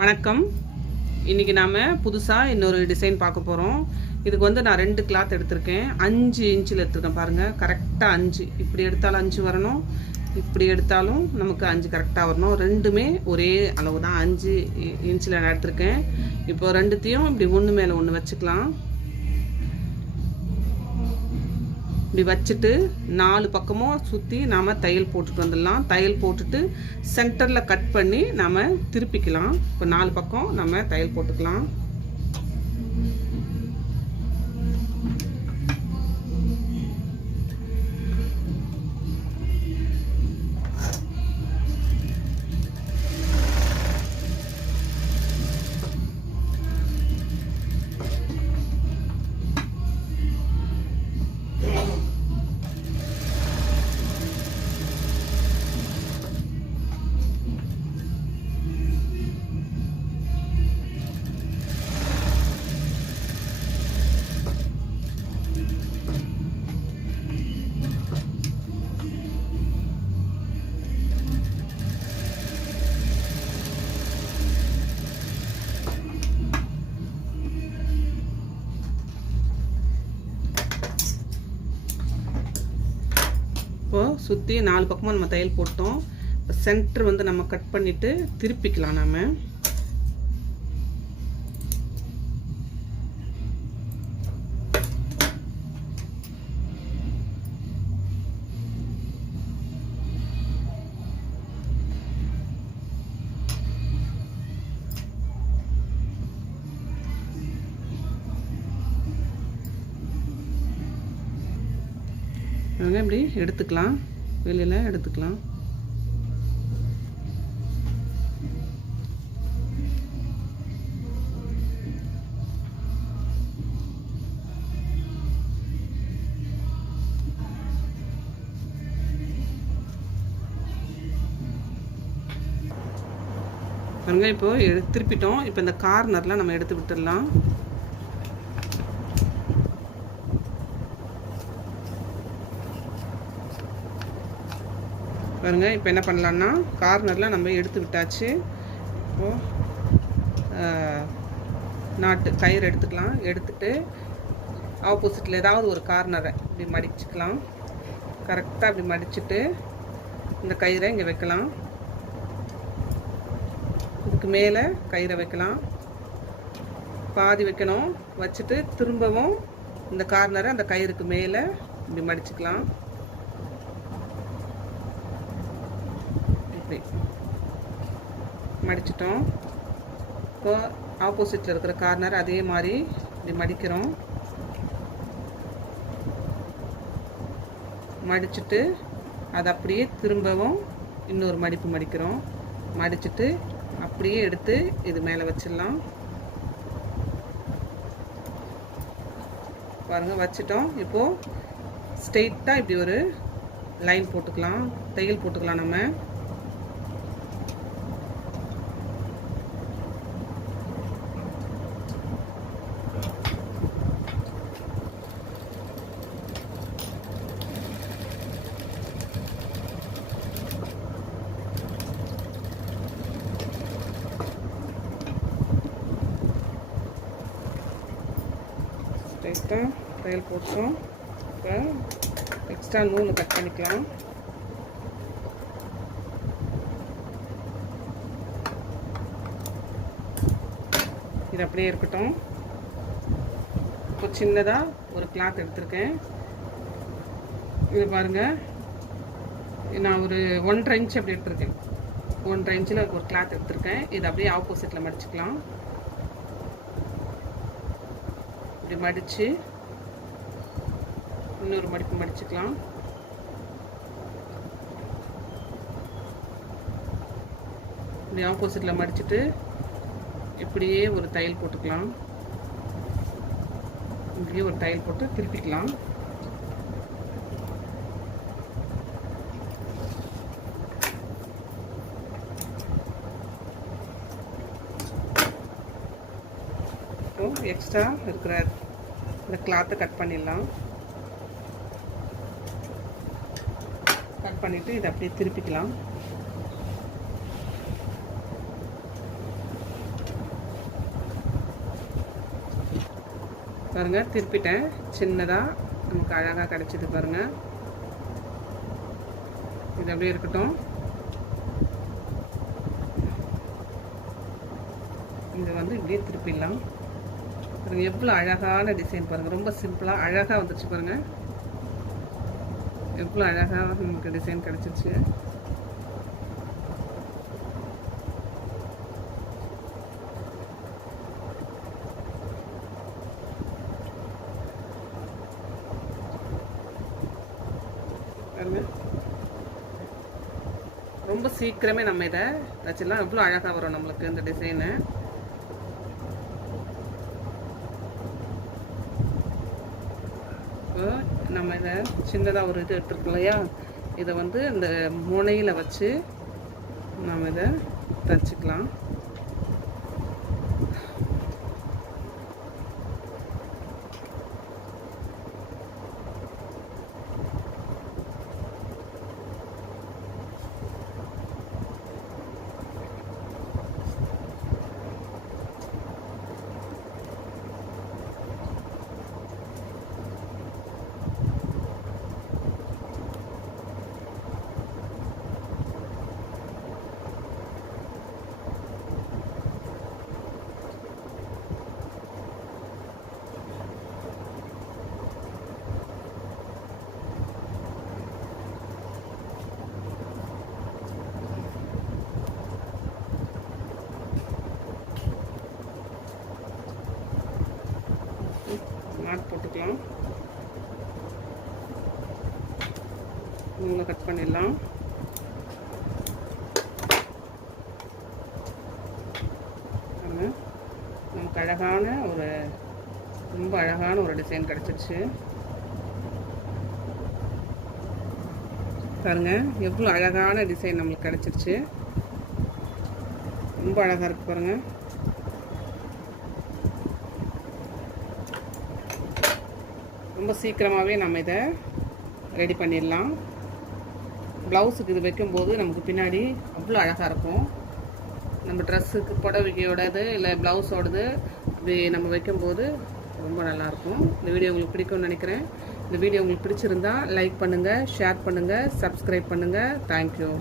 வணக்கம். இன்றைக்கி நாம் புதுசாக இன்னொரு டிசைன் பார்க்க போகிறோம். இதுக்கு வந்து நான் 2 கிளாத் எடுத்திருக்கேன். 5 இன்ச்சில் எடுத்திருக்கேன். பாருங்கள், கரெக்டாக 5. இப்படி எடுத்தாலும் 5 வரணும், இப்படி எடுத்தாலும் நமக்கு 5 கரெக்டாக வரணும். ரெண்டுமே ஒரே அளவு தான், 5 இன்ச்சில் நான் எடுத்திருக்கேன். இப்போ ரெண்டுத்தையும் இப்படி ஒன்று மேலே ஒன்று வச்சுக்கலாம். இப்படி வச்சுட்டு 4 பக்கமும் சுற்றி நாம் தையல் போட்டுட்டு வந்துடலாம். தையல் போட்டுட்டு சென்டரில் கட் பண்ணி நாம் திருப்பிக்கலாம். இப்போ 4 பக்கம் நம்ம தையல் போட்டுக்கலாம். இப்போது சுற்றி 4 பக்கமும் நம்ம தையல் போட்டோம். இப்போ சென்டர் வந்து நம்ம கட் பண்ணிவிட்டு திருப்பிக்கலாம். நாம் இப்படி எடுத்துக்கலாம், வெளியில் எடுத்துக்கலாம். பாருங்க, இப்போ திருப்பிட்டோம். இப்போ இந்த கார்னர்லாம் நம்ம எடுத்து விட்டுடலாம். பாருங்கள், இப்போ என்ன பண்ணலான்னா கார்னரில் நம்ம எடுத்து விட்டாச்சு. இப்போது நாட்டு கயிறு எடுத்துக்கலாம். எடுத்துட்டு ஆப்போசிட்டில் ஏதாவது ஒரு கார்னரை இப்படி மடிச்சுக்கலாம். கரெக்டாக இப்படி மடிச்சுட்டு இந்த கயிறை இங்கே வைக்கலாம். இதுக்கு மேலே கயிறை வைக்கலாம். பாதி வைக்கணும். வச்சுட்டு திரும்பவும் இந்த கார்னரை அந்த கயிறுக்கு மேலே இப்படி மடிச்சுக்கலாம். மடிச்சிட்டோம். இப்போ ஆப்போசிட்டில் இருக்கிற கார்னர் அதே மாதிரி இப்படி மடிக்கிறோம். மடிச்சுட்டு அதை அப்படியே திரும்பவும் இன்னொரு மடிப்பு மடிக்கிறோம். மடிச்சுட்டு அப்படியே எடுத்து இது மேலே வச்சிடலாம். பாருங்கள், வச்சிட்டோம். இப்போது ஸ்ட்ரெயிட்டாக இப்படி ஒரு லைன் போட்டுக்கலாம், தையல் போட்டுக்கலாம். நம்ம தையல் போட்டோம். இப்போ எக்ஸ்ட்ரா நூல் கட் பண்ணிக்கலாம். இது அப்படியே இருக்கட்டும். இப்போ சின்னதாக ஒரு கிளாத் எடுத்திருக்கேன். இது பாருங்கள், நான் ஒரு 1.5 இன்ச் அப்படி எடுத்திருக்கேன். 1.5 இன்ச்சில் ஒரு கிளாத் எடுத்திருக்கேன். இது அப்படியே ஆப்போசிட்டில் மடிச்சுக்கலாம். இப்படி மடித்து இன்னொரு மடிப்பு மடிச்சுக்கலாம். இப்படி ஆப்போசிட்டில் மடிச்சுட்டு இப்படியே ஒரு தையல் போட்டுக்கலாம். இப்படியே ஒரு தையல் போட்டு திருப்பிக்கலாம். எக்ஸ்ட்ரா இருக்கிற இந்த கிளாத்தை கட் பண்ணிடலாம். கட் பண்ணிவிட்டு இதை அப்படியே திருப்பிக்கலாம். பாருங்கள், திருப்பிட்டேன். சின்னதாக நமக்கு அழகாக கிடச்சிது பாருங்கள். இது அப்படியே இருக்கட்டும். இதை வந்து இப்படியே திருப்பிடலாம். பாருங்கள் எவ்வளோ அழகான டிசைன் பாருங்கள். ரொம்ப சிம்பிளாக அழகாக வந்துருச்சு பாருங்கள். எவ்வளோ அழகாக நமக்கு டிசைன் கிடச்சிருச்சு. ரொம்ப சீக்கிரமே நம்ம இதை தச்சிடலாம். எவ்வளோ அழகாக வரும் நம்மளுக்கு இந்த டிசைனு. இப்போ நம்ம இதை சின்னதாக ஒரு இது எடுத்துருக்கோம் இல்லையா, இதை வந்து இந்த முனையில் வச்சு நம்ம இதை தச்சுக்கலாம். நாட் போட்டுக்கலாம். நூலை கட் பண்ணிடலாம். நமக்கு அழகான ஒரு ரொம்ப அழகான ஒரு டிசைன் கிடச்சிருச்சு பாருங்க. எவ்வளோ அழகான டிசைன் நம்மளுக்கு கிடச்சிருச்சு. ரொம்ப அழகாக இருக்குது பாருங்கள். ரொம்ப சீக்கிரமாகவே நம்ம இதை ரெடி பண்ணிடலாம். ப்ளவுஸுக்கு இது வைக்கும்போது நமக்கு பின்னாடி அவ்வளோ அழகாக இருக்கும். நம்ம ட்ரெஸ்ஸுக்கு புடவையோடது இல்லை ப்ளவுஸோடது இது நம்ம வைக்கும்போது ரொம்ப நல்லாயிருக்கும். இந்த வீடியோ உங்களுக்கு பிடிக்கும்னு நினைக்கிறேன். இந்த வீடியோ உங்களுக்கு பிடிச்சிருந்தா லைக் பண்ணுங்கள், ஷேர் பண்ணுங்கள், சப்ஸ்கிரைப் பண்ணுங்கள். தேங்க்யூ.